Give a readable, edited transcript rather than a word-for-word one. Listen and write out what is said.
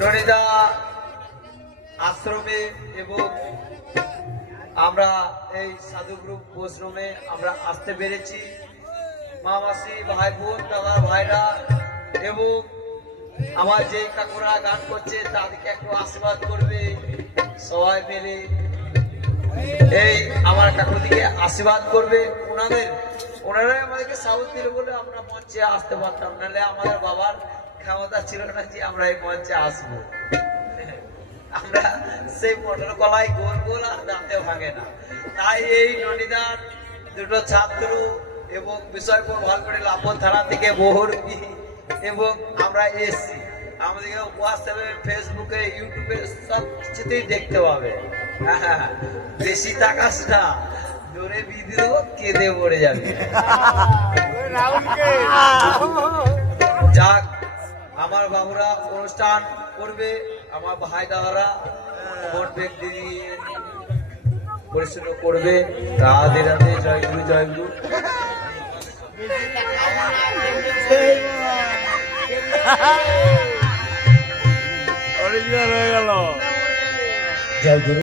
ননিদা আশ্রমে এবং আমরা এই সাধু গ্রুপ আশ্রমে আমরা আসতে পেরেছি। মা মাসি ভাই বোন দাদা ভাইরা এবং আমার যে কাকুরা গান করছে তাদেরকে একটু আশীর্বাদ করবে সবাই মিলে। এই আমার কাকুদিকে আশীর্বাদ করবে। ওনারাই আমাদেরকে সাহস দিল বলে আমরা মঞ্চে আসতে পারতাম, নাহলে আমাদের বাবার ক্ষমতা ছিল না যে আমরা এই মঞ্চে আসবো। আমরা সেই পটল কলাই গোল গোল আর দাঁতে ভাঙে না। তাই এই ননিদার দুটো ছাত্র এবং বিষয়পুর ভালপড়ি লাপন থানা থেকে বহুরূপী এবং আমরা এসছি। আমাদেরকে হোয়াটসঅ্যাপে ফেসবুকে ইউটিউবে সব কিছুতেই দেখতে পাবে। বেশি তাকাস না, জোরে বিধি দেবো কেঁদে পড়ে যাবে। যাক, আমার বাবুরা অনুষ্ঠান করবে, আমার ভাই দাদারা ভোট ব্যক্তি পরিচালনা করবে। রাধে রাধে, জয় গুরু জয় গুরু। অরিজিনাল হয়ে গেল। জয় গুরু।